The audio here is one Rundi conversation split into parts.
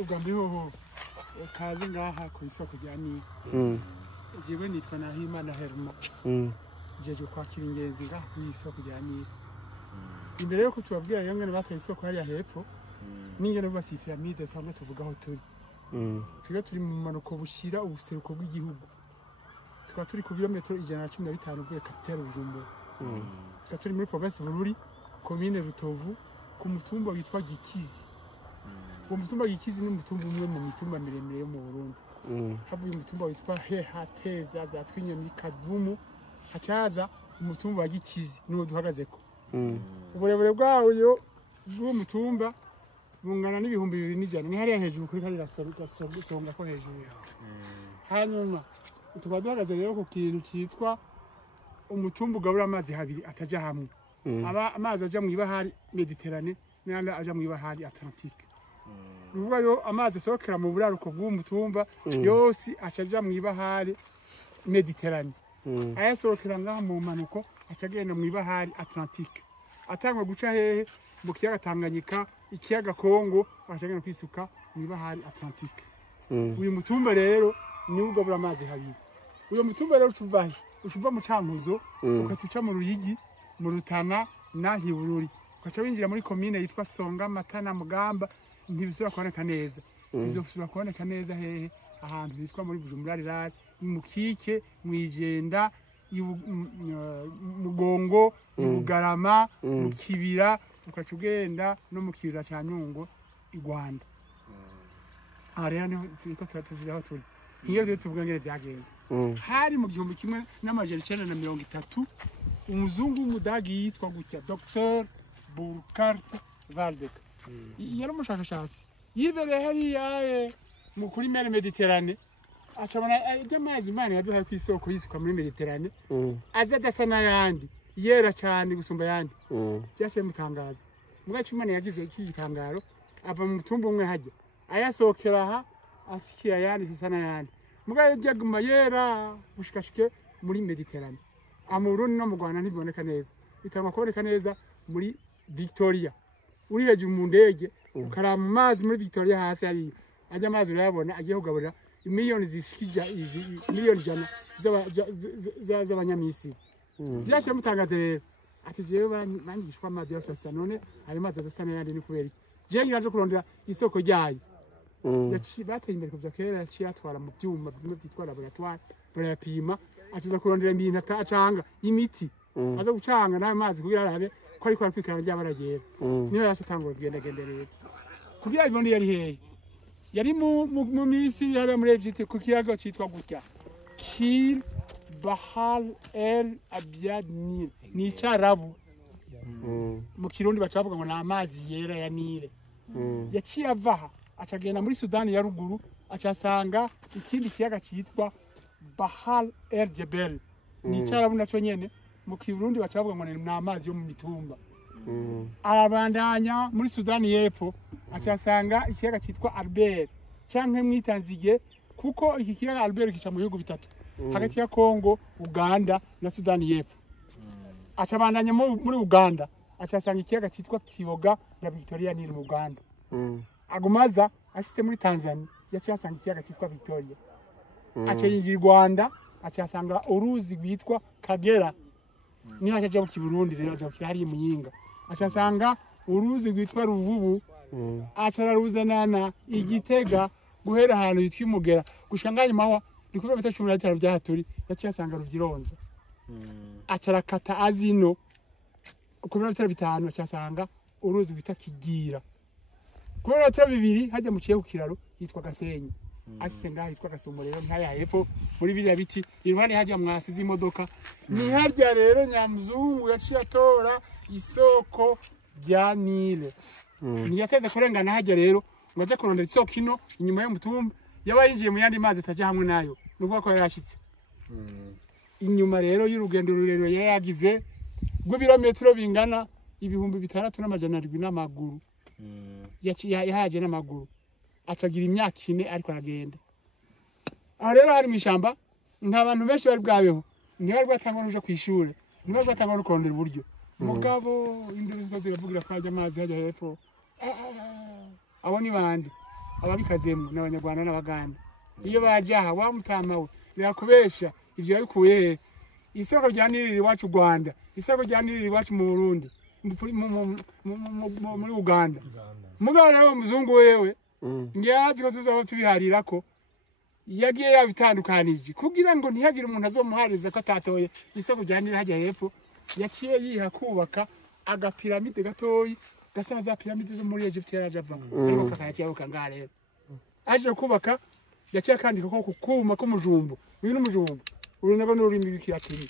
ugambi hoho kazi ngaha ku isoko rya Nile. Jewe nitwa Nahimana Herma. Jeje kwakira ingenzi ngaha ku isoko rya Nile. Imbere yo kutubabwira yo ngene bataye isoko hariya hepfo, n'ingene bubasiye piramide cyangwa tuvugaho turi. Turi mu manuko bushira ubuseruko bw'igihugu. Tukaba turi ku birometero 115 uvuye Kapitero Bujumbura. Tukaba turi muri province Bururi, commune Rutovu, ku mutumba witwa Gikizi. Uwo mutumba Gikizi ni mutumba umwe mu mitumba miremire yo mu Burundi. Havuye umutumba witwa Hateza za Twinyoni Kavumu, hacaza umutumba wa Gikizi niwo duhagazeko. Uburebure bwawo yo bwo mutumba bungana n'ibihumbi 200 ni hariya hejuru kuri karira songa ko hejuru. Hanyuma tukaba duhagaze rero ku kintu cyitwa umutumba ugabura amazi habiri ataja hamwe. Amazi aja mu ibahari Mediterane n'andi aja mu ibahari Atlantique. Nuvuga yo amazi asokera mu buraruko bw'umutumba yose acaja mu ibahari Mediterane. Ayasokera ngaha mu manuko acagenda mu ibahari Atlantique. Atangwa guca hehe mu kiyaga Tanganyika, ikiyaga Kongo, acagenda kwisuka mu ibahari Atlantique. Uyu mutumba rero ni ugabura amazi habiri. Uyu mutumba rero ucuva mu Cankuzo, ukatuca mu Ruyigi, mu Rutana na Hibururi. Ukaca winjira muri commune yitwa Songa Matana Mugamba, ntibisubira kuboneka neza. Bizosubira kuboneka neza hehe ahantu hitwa muri Bujumbura rirari, mu Kike, mu Ijenda, Mugongo, mu Garama, mu Kibira, ukaca ugenda no mu Kibira cya Nyungo i Rwanda. Ariya ni ko tuvuze aho turi. Iyo rero tuvuga ngere byagenze. Hari mu 1930 umuzungu w'umudagi yitwa gutya Dr. Burkhard Waldeck. Yari umushakashatsi. Yibereye hariya mu kuri mer Mediterane. Acabona amazi Imana yaduhaye ku isoko yisuka muri Mediterane. Aza adasa n'ayandi yera cyane gusumba yandi. Byashe mutangaza. Mugacu Imana yagize iki gitangaro ava mu mutumba umwe hajya. Ayasokera aha ashikiya yandi hisana yandi. Mugaye jaguma yera bushikashike muri Mediterane. Amurundi no mu Rwanda ntiboneka neza. Bitangwa kuboneka neza muri Victoria. Uri hejuru mu ndege ukara mu mazi muri Victoria hasi ari ajya amazi urayabona agiye kugaburira miliyoni zishikija miliyoni jana z'abanyamisi. Byashe mutangaze rero ati jewe bangishwa amazi yose asa none ayo mazi adasana yandi ni kubera iki je ngiraje kurondera isoko ryayo. Yaci bateye imbere kuvya kera yaci atwara mu byuma byitwa laboratoire barayapima akiza kurondera ibintu atacanga imiti aza gucanga nayo mazi kugira arabe ko ariko arapikana ry'abaragera niyo yashatangura kugenda rero kugira ibondi yari hehe yari mu misi yari muri Egypte ku kiyaga cyitwa gutya Kil Bahar el Abyad Nil ni cyarabu mu Kirundi bacavuga ngo na amazi yera ya Nile. Yaciye avaha acagenda muri Sudani ya ruguru acasanga ikindi kiyaga cyitwa Bahar el Jebel ni cyarabu naco nyene mu Kirundi bacavuga ngo na amazi yo mu mitumba. Arabandanya muri Sudani y'epfo acasanga ikiyaga cyitwa Albert canke mwitanzige kuko iki kiyaga Albert kica mu bihugu bitatu hagati ya Kongo, Uganda na Sudani y'epfo. Acabandanya muri Uganda acasanga ikiyaga cyitwa Kiboga na Victoria Nile mu Uganda. Agumaza ashitse muri Tanzania yacasanga ikiyaga cyitwa Victoria. Acayinjira Rwanda acasanga uruzi rwitwa Kagera. Ni haje mu Kiburundi rero aje cyari Muyinga. Acasanga uruzi rwitwa Ruvubu. Acararuzanana Igitega guhera ahantu yitwa Imugera gushanganye mawa bikuba bita 15 byahaturi yacasanga Ruvyironza. Acarakata azino kubera 5 acasanga uruzi rwita Kigira. Kubera 2 hajya mu kiye ku kiraro yitwa Gasenyi. Ashitse ngaho yitwa Gasumo rero ntaya hepfo muri biriya biti iruhande hajya mwasize imodoka. Ni harya rero Nyamuzungu yaciye atora isoko rya Nile. Niyateze kurengana hajya rero ngo aje kurondera isoko ino inyuma y'umutumba yabayinjiye mu yandi mazi ataje hamwe nayo nuvuga ko yarashitse. Inyuma rero y'urugendo rurerure yagize rwo birometero bingana 6,700 n'amaguru. Yahaje n'amaguru acagira imyaka 4 ariko aragenda. Aho rero hari mwishamba nta bantu benshi bari bwabeho ntibari batangwa n'uje kwishura ntibari batangwa no kurondera uburyo mugabo induru ziravugira ko ajya amazi hajya hepfo abo ni bandi ababikazemo n'abanyarwanda n'abaganda iyo baje aha wa mutama we birakubesha ivyo yabikuye isoko rya Nili iwacu Rwanda isoko rya Nili iwacu mu Burundi muri Uganda mugabo rero muzungu wewe ngiyazi ko tuzaho tubiharirako yagiye yabitandukanije kugira ngo ntihagire umuntu azomuhariza ko atatoye isoko rya Nili hajya hepfo yaciye yiha kubaka agapiramide gatoyi gasa za piramide zo muri Egypt yarajava ariko kakayaciye ngaha rero aje kubaka yaciye kandi ko kukuma ko mujumbu uyu n'umujumbu uri nabo n'ururimi bikiyatiri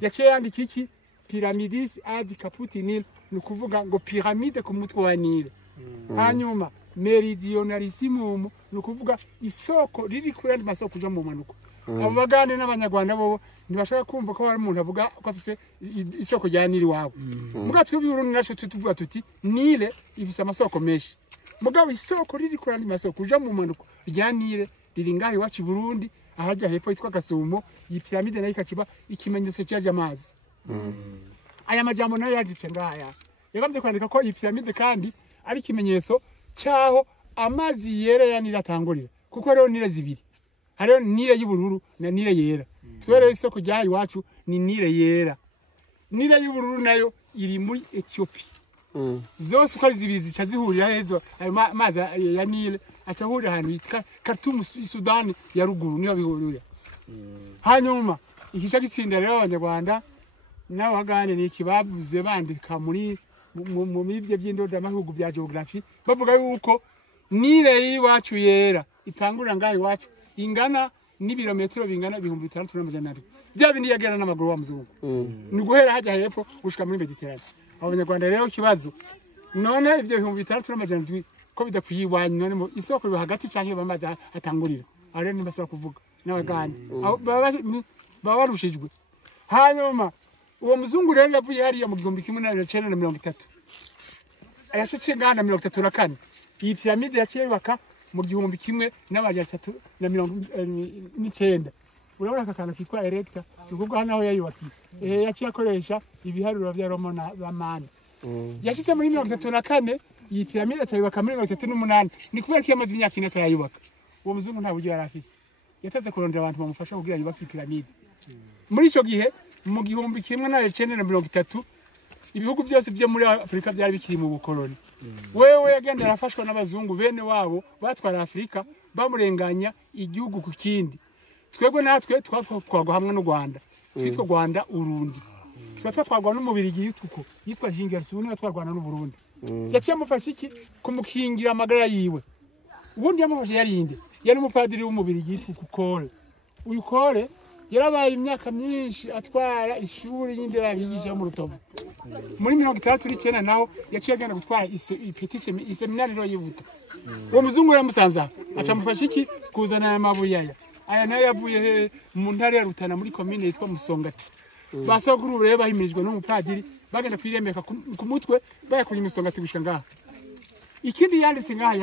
yaciye yandika iki Pyramides ad Caput Nil ni kuvuga ngo piramide ku mutwe wa Nile hanyuma Meridionalissimum ni kuvuga isoko riri kuri andi masoko kuja mu manuko abo bagane n'abanyarwanda bo ntibashaka kumva ko hari umuntu avuga ko afise isoko rya Nile wabo muga twebwe Burundi naco tutuvuga tuti Nile ifise amasoko menshi mugabo isoko riri kuri andi masoko kuja mu manuko rya Nile riri ngaho iwacu Burundi ahajya hepfo yitwa Gasumo iyi piramide nayo ikakiba ikimenyetso cyaje amazi aya majambo nayo yagice ngaya yagomvye kwandika ko iyi piramide kandi ari ikimenyetso cyaho amazi yera ya Nile atangurira kuko rero Nile zibiri hariyo Nile y'ubururu na Nile yera twere isoko rya iwacu ni Nile yera Nile y'ubururu nayo iri muri Ethiopia zose uko ari zibiri zica zihurira hezo ayo mazi ya Nile atahurira ahantu yitwa Khartoum Sudan ya ruguru niyo bihurira hanyuma ikica gitsinda rero abanyarwanda naho hagane ni ikibabuze bandika muri mu mivye by'indoda amahugu bya geography bavuga yuko Nile y'iwacu yera itangurira ngaho iwacu ingana n'ibirometero bingana 6,600 bya bindi yagera n'amaguru wa muzungu ni guhera hajya hepfo gushika muri Mediterane abanyarwanda rero kibazo none ivyo 6,600 ko bidakwiyiwanyu none mu isoko yo hagati canke bamaze atangurira ari ntibasaba kuvuga n'abaganda baba barushijwe hanyuma uwo muzungu rero yavuye hariya mu 1930 ayashitse ngana 34 iyi piramide yaciye baka mu 1319 urabona akakana kitwa Erecta ubwo hano aho yayubakiye yaciye akoresha ibiharuro bya Roma na Ramani yashitse muri 34 iyi piramide cyayubaka muri 38 ni kubera ko yamaze imyaka 4 atarayubaka uwo muzungu nta buryo yarafise yataze kurondera abantu bamufasha kugira yubake piramide muri ico gihe mu 1930 ibihugu byose byo muri Afrika byari bikiri mu bukoloni wewe yagenda arafashwa n'abazungu bene wabo batwara Afrika bamurenganya igihugu ku kindi twebwe natwe twagwa hamwe n'u Rwanda twitwa Rwanda Urundi twagwa n'umubirigi yitwa Jingerson twagwana n'u Burundi yaciye amufasha iki kumukingira amagara yiwe ubundi yamufashe yarinde yari umupadiri w'umubirigi yitwa Kole uyu Kole yarabaye imyaka myinshi atwara ishuri y'indera bigisha mu Rutovu muri 1939 naho yaciye agenda gutwara iseminari ro yibuta uwo muzungu yamusanza acamufasha iki kuzana amabuye aya nayo yavuye mu ntare ya Rutana muri commune yitwa Musongati basoguru rero bahimirijwe n'umupadiri bagenda kwirembeka ku mutwe bayakunye Musongati gushika ngaha ikindi yanditse ngaha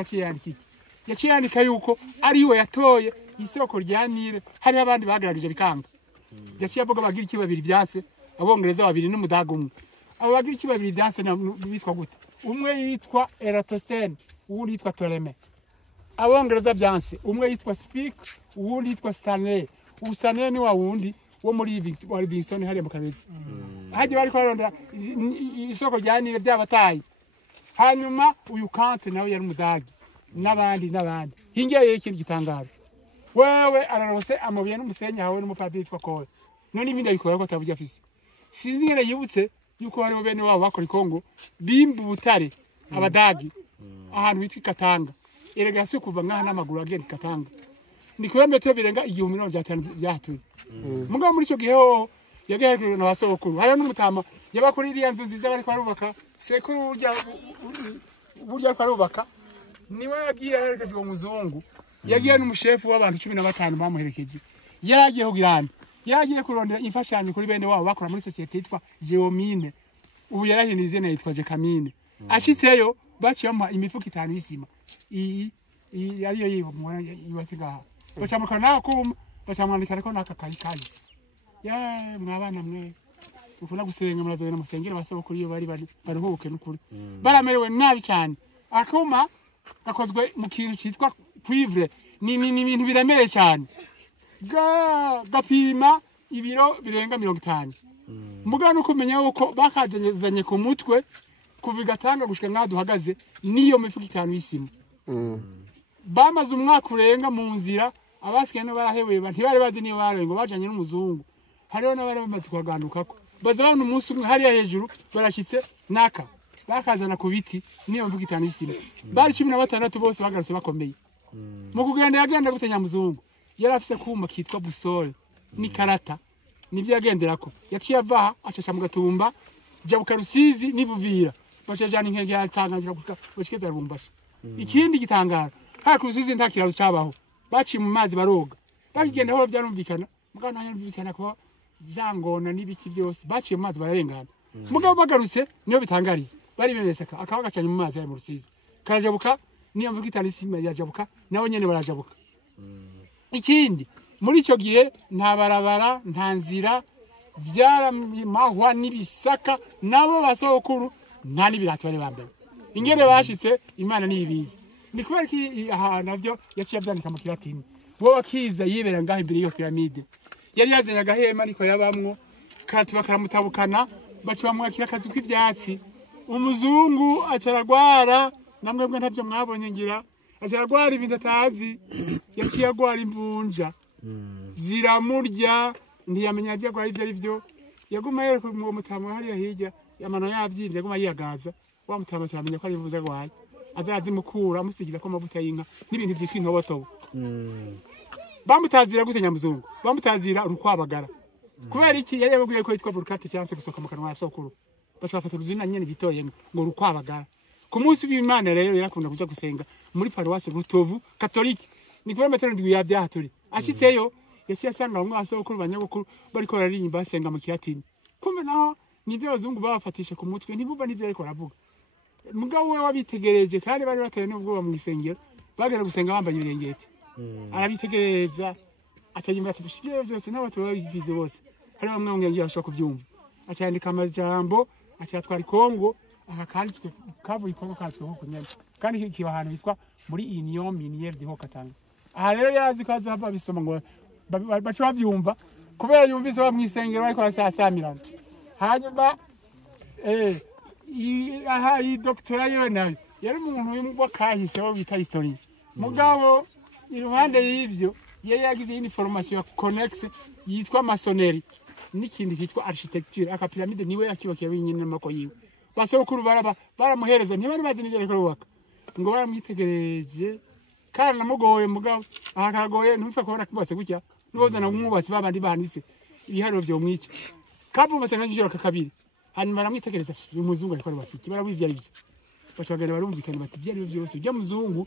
yaciye yandika yuko ari we yatoye isoko rya Nile hari abandi bagaragije bikanga yaciye avuga bagira iki babiri byase abongereza babiri n'umudaga umwe abo bagira iki babiri byase bitwa gute umwe yitwa Eratosthenes uwundi yitwa Ptolemy abongereza byanse umwe yitwa Speke uwundi yitwa Stanley Stanley ni wa wundi wo muri Livingstone hariya mu Kabezi haje bari kwaronda isoko rya Nile byabataye hanyuma uyu Kant nawe yari umudagi n'abandi hingiye ikindi gitangaro wewe ararose amabuye n'umusenyi hawe n'umupadiri yitwa Kole none ibindi abikora ko atavuga afise sinzi ngene yibutse yuko bari bene wabo bakora Kongo bimbu butare abadagi ahantu bitwa Katanga erega se kuva ngaha n'amaguru agenda Katanga ni kilometero birenga 1500 byatuye mugabo muri cyo gihe ho yagerekeye na basokuru hari n'umutama yabakuri iriya nzu nziza bari kwarubaka sekuru burya kwarubaka niwe yagiye aherekeje uwo muzungu yagiye n'umushefu w'abantu 15 bamuherekeje yaragiye kugirana yaragiye kurondera imfashanyo kuri bene wabo bakora muri societe yitwa Geomine ubu yarahinize na yitwa Jekamine ashitseyo baciye imifuka 5 y'isima yariyo yibumwa yibasigaha bacamukana nakuma bacamwandika ko nakakayi kali ya mwabana mwe ukuna gusenga murazana musengera basaba kuri iyo bari baruhuke n'ukuri baramerewe nabi cyane akuma gakozwe mu kintu cyitwa cuivre ni ibintu biremereye cyane gapima ibiro birenga 50 mugana uko kumenya uko bakajanyezanye ku mutwe kuvigatanga gushika ngaha duhagaze niyo mifuko 5 y'isima bamaze umwaka urenga mu nzira abasigaye no barahebeye ntibari bazi niyo barengo bajanye n'umuzungu hariho n'abari bamaze kuganukako baza bana umunsi umwe hariya hejuru barashitse naka bakazana ku biti niyo mifuko 5 y'isima bari 16 bose bagarutse bakomeye mu kugenda yagenda gute Nyamuzungu yari afise kuma kitwa busole ni karata nivyo yagenderako yaciye avaha acaca mu Gatumba jabuka Rusizi nibuvira bacajana inkenge yatangagira kuka bashikeza Rubumbasha ikindi gitangara ha ku Rusizi nta kirazo cabaho baci mu mazi baroga bakigenda ho byarumvikana mugana ntanyumvikana ko vyangona nibiki byose baci mu mazi bararengana mugabo bagarutse niyo bitangariye bari bemeseka akaba gacanye mu mazi ya mu Rusizi karajabuka niyo mvuga itanisima yajabuka nawe nyene barajabuka ikindi muri ico gihe nta barabara nta nzira vyaramahwa nibisaka nabo basokuru nta nibirato bari bambere ingene bashitse Imana nibizi ni kubera ki aha navyo yaciye avyandika mu Kilatini bo bakiza yibera ngaho imbere yo piramide yari yazanye agahema niko yabamwo kati bakaramutabukana baci bamwakira akazi kw'ivyatsi umuzungu acaragwara namwe mwe ntavyo mwabonye ngira acaragwara ibintu atazi yaciye agwara imvunja ziramurya ntiyamenya byo agwara ivyo ari byo yaguma yereko mu mutamo hariya hirya yamano yavyimvye yaguma yiyagaza wa mutamo cyamenya ko ari imvuza agwaye azazimukura amusigira ko amavuta y'inka n'ibintu byitwa intobotobo bamutazira gute Nyamuzungu bamutazira urukwabagara kubera iki yari yabwiye ko yitwa burkate cyangwa gusoka mu kanwa yasokuru bashafata uruzina nyene bitoye ngo rukwabagara ku munsi w'Imana rero yarakunda kuja gusenga muri paroisse Rutovu Catholique ni kwa metero ndwi yabyahaturi ashitseyo yaciye asanga bamwe basokuru banyabukuru bariko baririmba basenga mu Kilatini kumbe naho nivyo abazungu babafatisha ku mutwe ntibuba nivyo ariko aravuga mugabo we wabitegereje kandi bari bateye n'ubwo bamwisengera bagera gusenga bambaye ibirengeti arabitegereza atayimba ati bishye byose n'abato babigize bose hari bamwe ngiye ashaka kubyumva acandika amajambo acyatwara Kongo akakanditswe kavuye Kongo katswe ho kunyana kandi kiba ahantu hitwa muri Union Minière de Haut-Katanga aha rero yazi ko azava bisoma ngo bacu bavyumva kubera yumvise bamwisengera ariko arasasamirana hanyuma aha i doctora yona yari umuntu w'akahise wo bita historie mugabo iruhande y'ivyo yari yagize une formation ya connexe yitwa maçonnerie n'ikindi cyitwa architecture aka pyramide niwe akibakiye wenyine n'amako yiwe basokuru baramuhereza ntibari bazi n'ibyo ariko rubaka ngo baramwitegereje kandi namugoye mugabo aha kagoye ntupfa kubona kubase gutya nubozana umwubasi babandi banditse ibiharuro byo mwica kapo masanga njiro kakabiri hanyuma baramwitegereza umuzungu ariko arubaka barabivya ari byo bacagana barumvikana bati byo ari byose ujya muzungu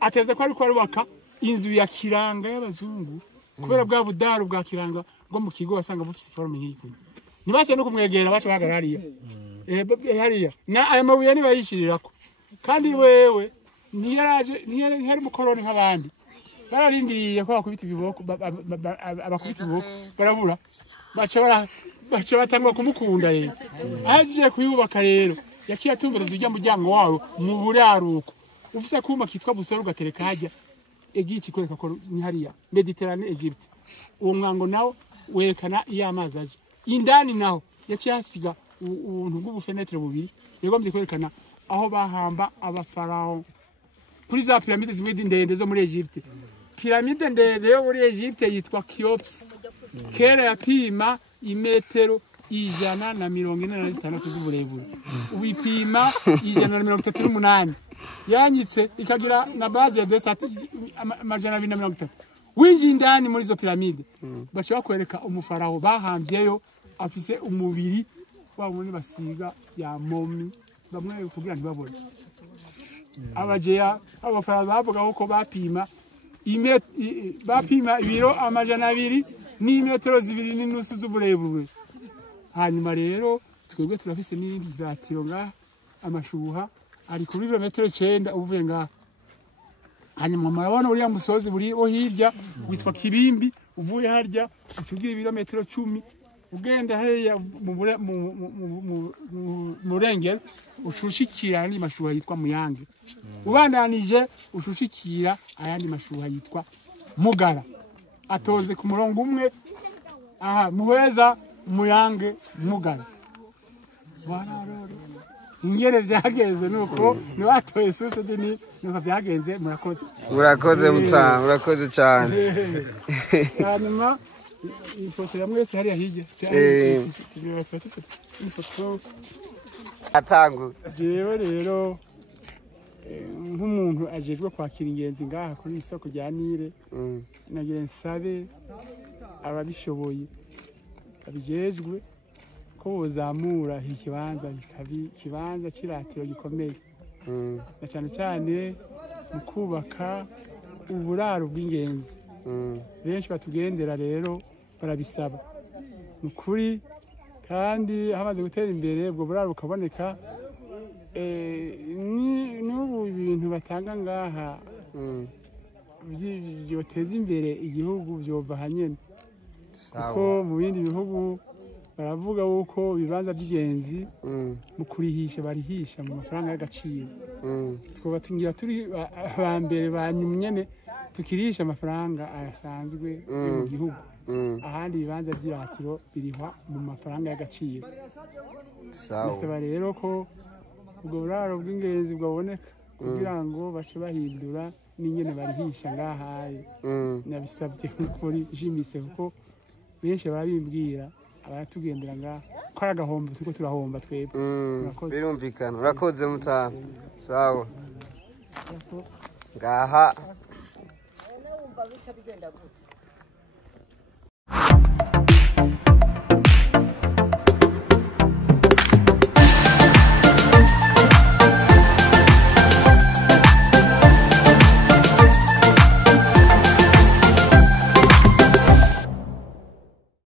ateze ko ariko arubaka inzu ya kiranga y'abazungu kubera bwa budaro bwa kiranga ngo mu kigo basanga bufise forme nk'iko nibase no kumwegera bacu bagarariya hariya na aya mabuye ni bayishirirako kandi wewe ntiyari mukoroni nk'abandi bararindiriye ko bakubita ibiboko abakubita ibiboko barabura baca batangwa kumukunda rero agiye kuyubaka rero yaciye atumbereza ujya muryango wawe mu buraruko ufise kuma kitwa busoro gatereka hajya egiki kwereka ko ni hariya Mediterranee Egypte uwo mwango nawo werekana iyo amazi aje indani naho yaciye hasiga ubuntu bw'ubufenetre bubiri yegombye kwerekana aho bahamba abafarao kuri za piramide zimwe ndende zo muri Egypte piramide ndende yo muri Egypte yitwa Cheops kera yapima imetero 146 z'uburebure ubipima 138 yanyitse ikagira na base ya 230 winji indani muri zo piramide bacha bakwereka umufarao bahambyeyo afise umubiri wabone basiga ya momi bamwe kugira ntibabone abajeya abafarao bavuga ko bapima ibiro 200 n'imetero 2.5 z'uburebure hanyuma rero twebwe turafise n'indi gatiro nga amashuha ari kuri metero 9 uvuye nga hanyuma marabona uriya musozi buri o hirya witwa Kibimbi uvuye harya ucugira ibirometero 10 ugenda hariya mu rengero ushushikira andi mashuha yitwa Muyange, ubandanije ushushikira ayandi mashuha yitwa Mugara, atoze ku murongo umwe. Aha Muhweza, Muyange, Mugara. Ingere vyagenze nuko niwatoye suse dini nuko vyagenze. Murakoze Mutama, murakoze cyane. Hanyuma ifoto ya mwese hariya hirya atangu jewe rero nk'umuntu ajejwe kwakira ingenzi ngaha kuri isoko rya Nile, nagira nsabe ababishoboye abijejwe ko bozamura ikibanza ikibanza kiratiro gikomeye, na cyane cyane mu kubaka uburaro bw'ingenzi. Benshi batugendera rero barabisaba nukuri, kandi hamaze gutera imbere ubwo buraro bukaboneka, n'ubu ibintu batanga ngaha byoteza imbere igihugu byova hanyene, kuko mu bindi bihugu baravuga uko ibibanza by'ingenzi mu kurihisha barihisha mu mafaranga y'agaciro. Twoba tungira turi abambere banyuma nyene tukirisha amafaranga asanzwe yo mu gihugu, ahandi ibibanza by'iratiro birihwa mu mafaranga y'agaciro. Nasaba rero ko ubwo buraro bw'ingenzi bwaboneka kugira ngo bashe bahindura n'ingene barihisha ngahaye. Nabisabye kuri jimise kuko benshi babimbwira abatugendera ngaha ko ari agahombo turiko turahomba twebwe. Birumvikana. Urakoze Mutama. Sawa. Ngaha